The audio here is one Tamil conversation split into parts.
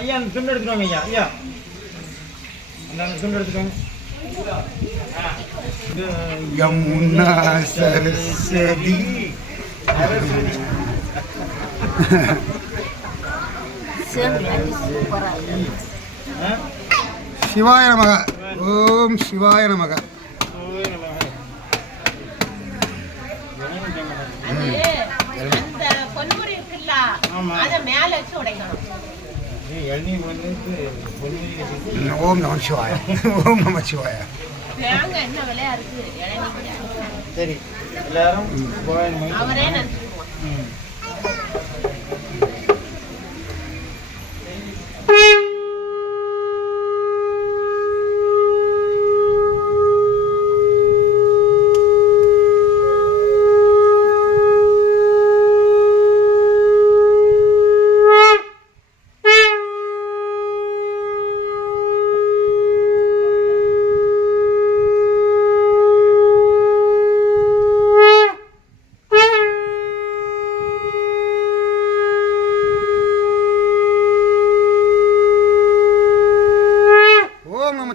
ஐயா அந்த துண்டு எடுத்துக்கோங்க ஐயா ஐயா அந்த துண்டு எடுத்துக்கோங்க. யமுனா சரஸ்வதி சிவாய நமக. ஓம் சிவாய நமக. ஓம் நம சிவாய. ஓம் நம சிவாய. சரி எல்லாரும்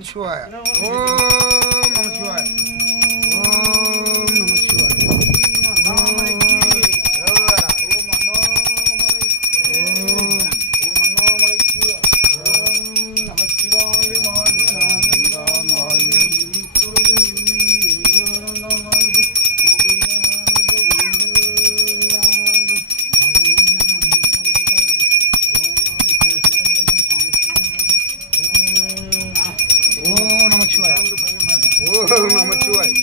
Shivaya. Om Namah Shivaya. Om Namah Shivaya.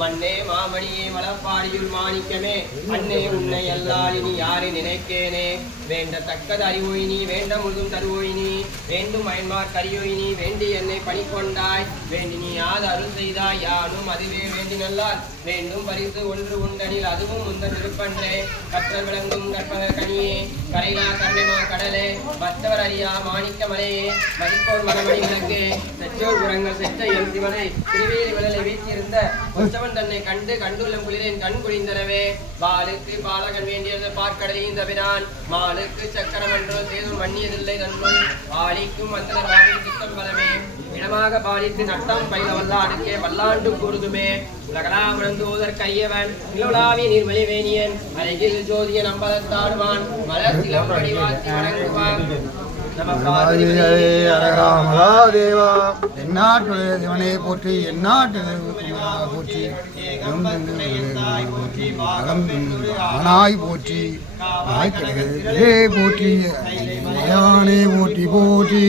மண்ணே மாமணியே மலப்பாடியுள் மாணிக்கமே அன்னே உன்னை எல்லாளினி யாரை நினைக்கேனே வேண்டத்தக்கது அறிவோயினி வேண்ட முழுதும் தருவோயினி வேண்டும் அயன்மார் கரியோயினி வேண்டி என்னை பணிக்கொண்டாய் வேண்டி நீ யாது அருள் செய்தாய் யானும் அதுவே வேண்டி நல்லால் வேண்டும் பரிசு ஒன்று உண்டனில் அதுவும் முந்தன் திருப்பன்றே கற்றல் விளங்கும் கற்பக கனியே கரைலா கர்ணமா கடலே மற்றவர் அறியா மாணிக்க மலையே மதிப்போர் மரமணி விளக்கே செற்றோர் குரங்கள் செற்ற எம் சிவனை திருவேலி விழலை வீட்டியிருந்த உற்சவன் தன்னை கண்டு கண்டுள்ள குளிரேன் கண் குளிந்தனவே பாலுக்கு பாலகன் வேண்டியிருந்த பார்க்கடலையும் தவிரான் மாலுக்கு சக்கரம் என்றோ சேதும் மண்ணியதில்லை தன்னுள் ஆளிக்கும் அந்தனர் வாழின் சுத்தம் பலமே இடமாக பாலித்து நட்டம் பயில வல்லாடுக்கே வல்லாண்டு கூறுதுமே உலகலாமணந்தோதற் கையவன் நிலவுலாவி நீர்மலிவேணியன் அழகில் ஜோதியன் அம்பலத்தாடுவான் மலர் சிலம் வடிவாத்தி வணங்குவான் அரகரா மகாதேவா எந்நாட்டு சிவனே போற்றி எந்நாட்டு போற்றி ஆனாய் போற்றி நாய்க்கடே போற்றி மயானே போற்றி போற்றி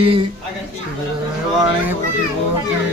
பகவானே போற்றி போற்றி